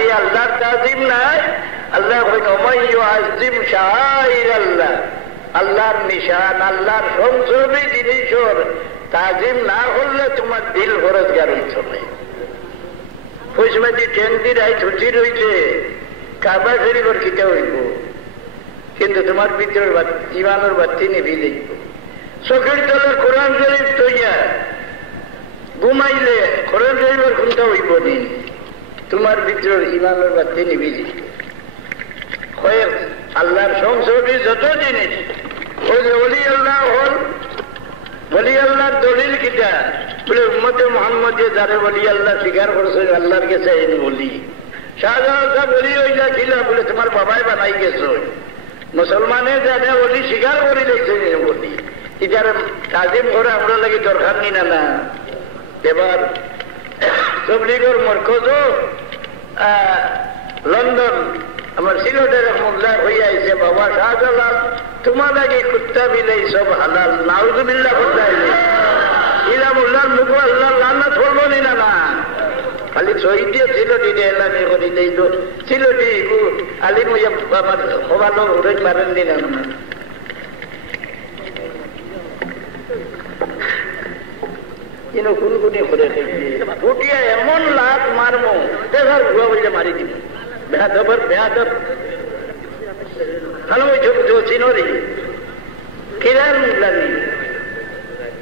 খালি আল্লাহর তাজিম নাই, আল্লাহ আজিম শাআইর আল্লাহ, আল্লাহর নিশান, আল্লাহর সংসবী জিনিসের তাজিম না করলে তোমার দিল ফরজগার হইত নাই। ফুসমাতি ট্যাঙ্কির আই ছুটি রয়েছে, কাবা শরীফের খিতে হইব, কিন্তু তোমার ভিতর ইমানের বাতি নিভি দেখব। চোখের তলে কোরআন শরীফ তৈয়া ঘুমাইলে কোরআন শরীফের খুনটা হইব দিন, তোমার ভিতর ইমানের বাতি নিভি দেখব। কয়েক আল্লাহর সংসবী যত জিনিস, ওই যে ওলি আল্লাহ হল, বলি আল্লাহর দলিল কিটা বলে উম্মতে মোহাম্মদে যারে বলি আল্লাহ স্বীকার করছে আল্লাহর কাছে এই বলি। শাহজাহান বলি ওইটা ছিল বলে তোমার বাবাই বানাই গেছ, মুসলমানে জানে বলি স্বীকার করে দিয়েছে বলি, এটার তাজিম করে আমরা লাগে দরকার নি না। না এবার তবলিগের মরকজ লন্ডন আমার সিলেটের মোল্লা হইয়া আইছে, বাবা শাহজালাল তোমার আগে কুত্তা বিলাই সব হালাল, নাউজুবিল্লাহ বলতে ইলা মোল্লার মুখ আল্লাহ লান্নাত করবো নি না। না খালি শহীদে সিলটি এলামি করি দিই তো সিলটি আলিম আমার সবালো উঠে মারেন নি না। কিন্তু কোনগুনি করে উঠিয়া এমন লাভ মারমো দেখার ভুয়া বলে মারি দিব। বেহাদবর বেহাদব ভালো চিনরি কিরার মুগলানি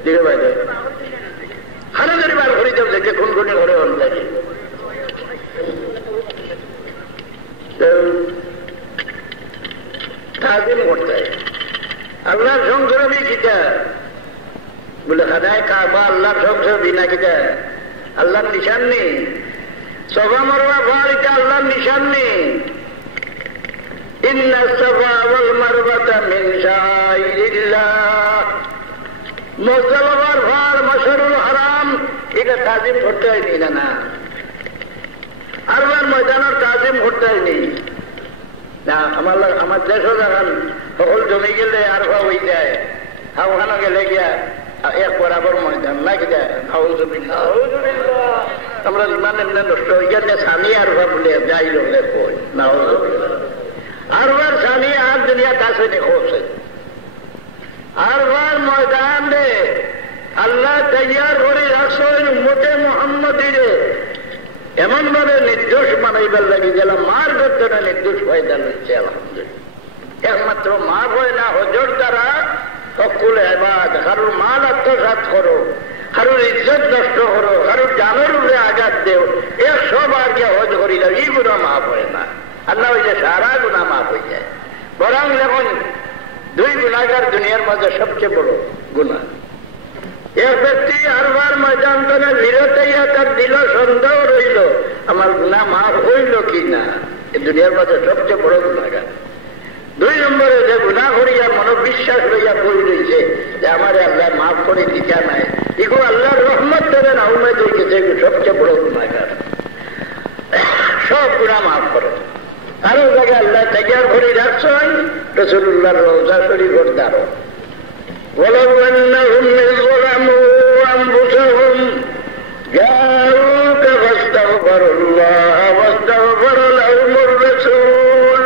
দিকে বাইরে হারা ধরে বার ঘুরি যাও দেখে কোন কোন ঘরে অন লাগে। তাজিম করতে আল্লাহর সংসরবি কিটা বলে খাদায় কাবা আল্লাহর সংসরবি না কিটা আল্লাহর নিশান নেই, সফা মারওয়া পাহাড় এটা আল্লাহর নিশান নেই। ইন্না সাফা ওয়াল মারওয়াতা মিন শাআইরিল্লাহ, মুজদালিফার পাহাড় মাশরুল হারাম, এটা তাজিম করতে হয়নি না। না আরবার ময়দানের তাজিম করতে হয়নি না। আমার দেশও যখন সকল জমি গেলে আরবা হয়ে যায়, ওখানে গেলে গিয়া এক বরাবর ময়দান লাগে যায়। আমরা ইমান এমনি নষ্ট হয়ে গেলে স্বামী আরবা বলে যাই লোকে কই না, আরবার স্বামী আর দুনিয়া কাছে দেখছে। আরবার ময়দান রে আল্লাহ তৈয়ার করে রাখছেন উম্মতে মুহাম্মদীরে এমন ভাবে নির্দোষ বানাইবার লাগে গেল, মার করতে না নির্দোষ ফয়দা হচ্ছে। আলহামদুলিল্লাহ একমাত্র মাফ হয় না হজর দ্বারা সকল এবাদ, কারোর মাল আত্মসাৎ করো, কারোর ইজ্জত নষ্ট করো, কারোর জানের উপরে আঘাত দেও, এ সব আর গিয়ে হজ করি দাও, এই গুণা মাফ হয় না। আল্লাহ হয়ে যায় সারা গুণা মাফ হয়ে যায়। বরং যখন দুই গুণাগার দুনিয়ার মধ্যে সবচেয়ে বড় গুণা, এক ব্যক্তি আরবার ময়দান করে বিরতাইয়া তার দিল সন্দেহ রইল আমার গুণা মাফ হইল কি না, এ দুনিয়ার মধ্যে সবচেয়ে বড় গুণাগার। দুই নম্বরে যে গুণা করিয়া মনোবিশ্বাস লইয়া বই রয়েছে যে আমার আল্লাহ মাফ করে দিতে নাই, এগুলো আল্লাহর রহমত দেবে না উমেদ হয়ে গেছে, সবচেয়ে বড় গুণাগার। সব গুণা মাফ করে। আরো জায়গায় আল্লাহ তৈয়ার করে রাখছেন রাসূলুল্লাহর রওজা শরীফের দ্বারা, ولو أنهم إذ ظلموا أنفسهم جاءوك فاستغفروا الله واستغفر لهم الرسول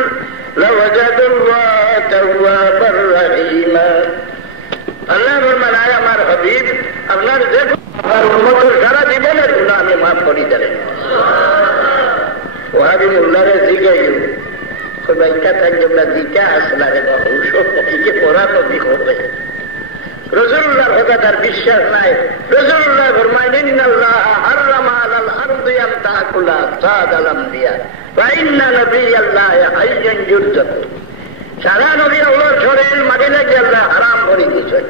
لوجدوا الله توابا رحيما। আল্লাহ ফরমান আয় আমার হাবিব আপনার যে আর উম্মতের সারা জীবনের গুনাহ আমি মাফ করে দিলেন। ওহাবি মোল্লারে জিগাইল সবাইকা থাকলে জিকা আসলারে বহু সত্যিকে পড়া নদী হবে। রাসূলুল্লাহর কথা তার বিশ্বাস নাই। রাসূলুল্লাহ ফরমাইলেন ইন্নাল্লাহ হারামা আলাল আরদি আন তাকুলা সাদাল আমবিয়া ওয়া ইন্না নাবিয়াল্লাহি হাইয়্যুন ইউরজাক। সারা নবী আল্লাহর শরীর মাটিতে আল্লাহ হারাম করে দিয়েছেন।